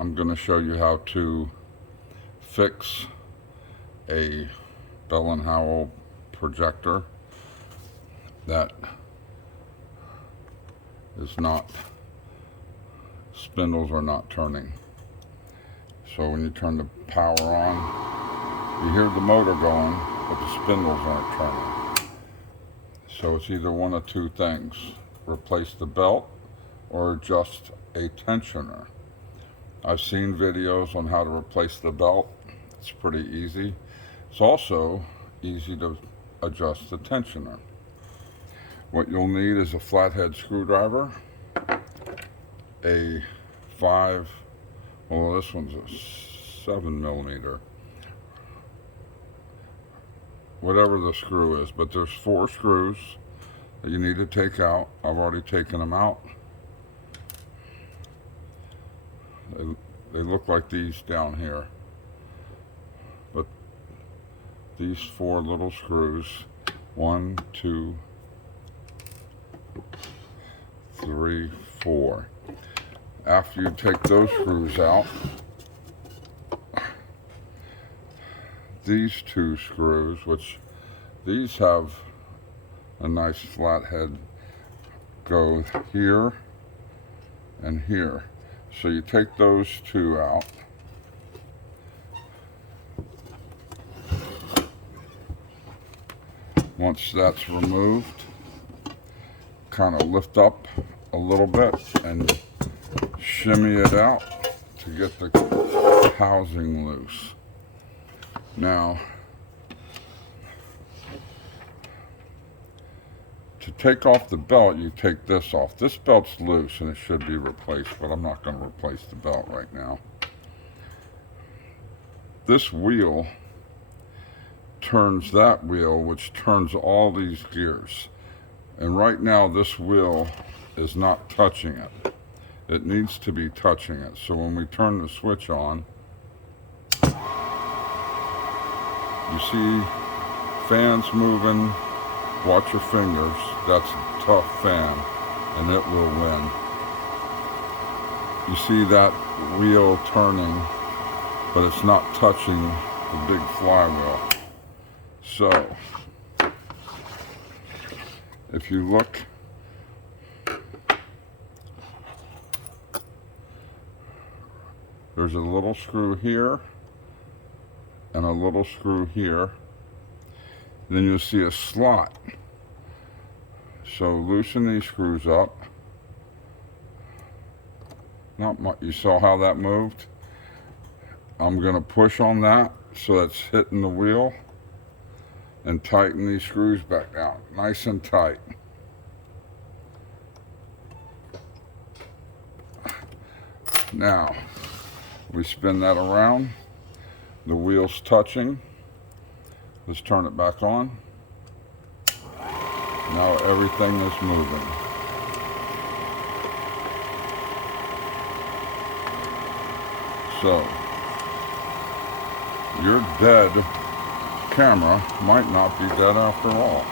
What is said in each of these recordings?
I'm going to show you how to fix a Bell Howell projector that is not, spindles are not turning. So when you turn the power on, you hear the motor going, but the spindles aren't turning. So it's either one of two things: replace the belt or adjust a tensioner. I've seen videos on how to replace the belt. It's pretty easy. It's also easy to adjust the tensioner. What you'll need is a flathead screwdriver, a this one's a 7mm, whatever the screw is, but there's 4 screws that you need to take out. I've already taken them out. They look like these down here, but these 4 little screws, 1, 2, 3, 4. After you take those screws out, these 2 screws, which these have a nice flat head, go here and here. So you take those 2 out. Once that's removed, kind of lift up a little bit and shimmy it out to get the housing loose. Now, to take off the belt, you take this off. This belt's loose and it should be replaced, but I'm not going to replace the belt right now. This wheel turns that wheel, which turns all these gears. And right now this wheel is not touching it. It needs to be touching it. So when we turn the switch on, you see fans moving. Watch your fingers. That's a tough fan, and it will win. You see that wheel turning, but it's not touching the big flywheel. So, if you look, there's a little screw here and a little screw here. Then you'll see a slot. So loosen these screws up. Not much. You saw how that moved? I'm going to push on that so that's hitting the wheel, and tighten these screws back down nice and tight. Now we spin that around. The wheel's touching. Let's turn it back on. Now everything is moving. So your dead camera might not be dead after all.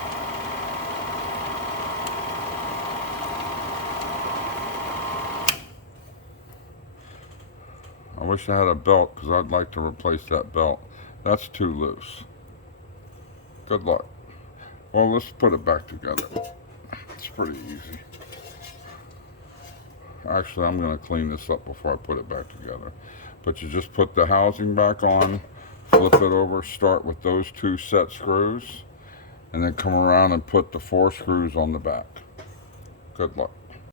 I wish I had a belt, because I'd like to replace that belt. That's too loose. Good luck. Well, let's put it back together. It's pretty easy. Actually, I'm going to clean this up before I put it back together. But you just put the housing back on, flip it over, start with those 2 set screws, and then come around and put the 4 screws on the back. Good luck.